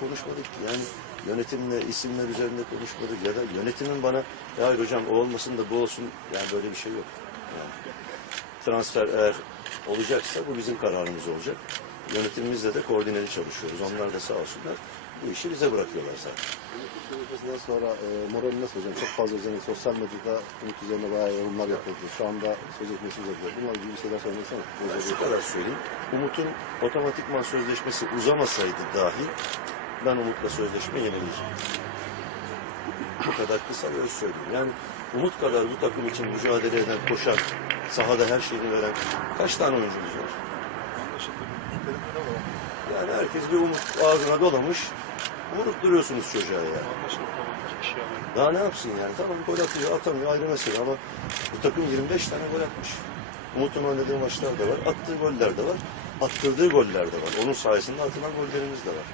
konuşmadık. Yani yönetimle, isimler üzerinde konuşmadık ya da yönetimin bana ya hocam o olmasın da bu olsun yani böyle bir şey yok. Yani transfer eğer olacaksa bu bizim kararımız olacak. Yönetimimizle de koordineli çalışıyoruz. Onlar da sağ olsunlar bu işi bize bırakıyorlar zaten. Sonra e, morali nasıl hocam? Çok fazla özellikle sosyal medyada Umut üzerine bayağı yorumlar yapıldı. Şu anda sözleşmesi uzadı. Bununla ilgili bir şeyler söylemek Ben şu kadar söyleyeyim. Umut'un otomatikman sözleşmesi uzamasaydı dahi ben Umut'la sözleşme yenileyeceğim. Bu kadar kısa ve öz söyleyeyim. Yani Umut kadar bu takım için mücadele eden, koşan, sahada her şeyini veren kaç tane oyuncumuz var? Yani herkes bir umut ağzına dolamış. Vurup duruyorsunuz çocuğa ya. Daha ne yapsın yani? Tamam gol atıyor, atamıyor ayrı mesele ama bu takım 25 tane gol atmış. Umut'un oynadığı maçlar da var, attığı goller de var, attırdığı goller de var. Onun sayesinde atılan gollerimiz de var.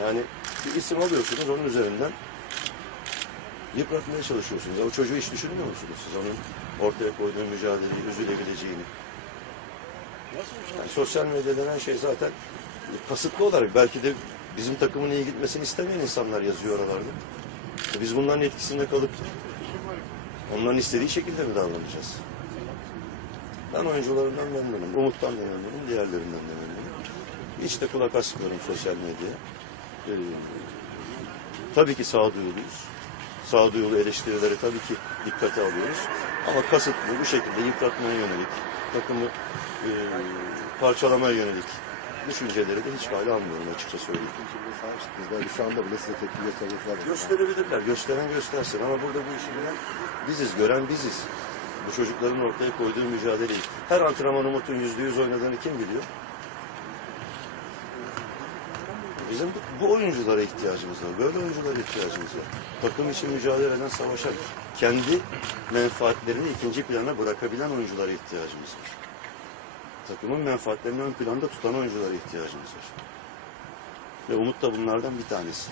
Yani bir isim alıyorsunuz, onun üzerinden yıpratmaya çalışıyorsunuz. O çocuğu hiç düşünmüyor musunuz siz? Onun ortaya koyduğu mücadeleyi, üzülebileceğini. Yani sosyal medya denen şey zaten kasıtlı olarak belki de bizim takımın iyi gitmesini istemeyen insanlar yazıyor oralarda. E Biz bunların etkisinde kalıp onların istediği şekilde mi davranacağız? Ben oyuncularımdan memnunum. Umut'tan da memnunum, diğerlerinden de memnunum. Hiç de kulak asmıyorum sosyal medyaya. Tabii ki sağduyuluyuz. Sağduyulu eleştirileri tabii ki dikkate alıyoruz. Ama kasıtlı bu şekilde yıpratmaya yönelik, takımı e, parçalamaya yönelik düşünceleri de hiç hale almıyorum açıkça söyleyeyim. Belki şu anda bile size tepki gösterecekler. Gösterebilirler, gösteren göstersin ama burada bu işi bilen biziz, gören biziz. Bu çocukların ortaya koyduğu mücadeleyi. Her antrenman Umut'un yüzde yüz oynadığını kim biliyor? Bizim bu, oyunculara ihtiyacımız var. Böyle oyunculara ihtiyacımız var. Takım için mücadele eden, savaşan, kendi menfaatlerini ikinci plana bırakabilen oyunculara ihtiyacımız var. Takımın menfaatlerini ön planda tutan oyunculara ihtiyacımız var. Ve Umut da bunlardan bir tanesi.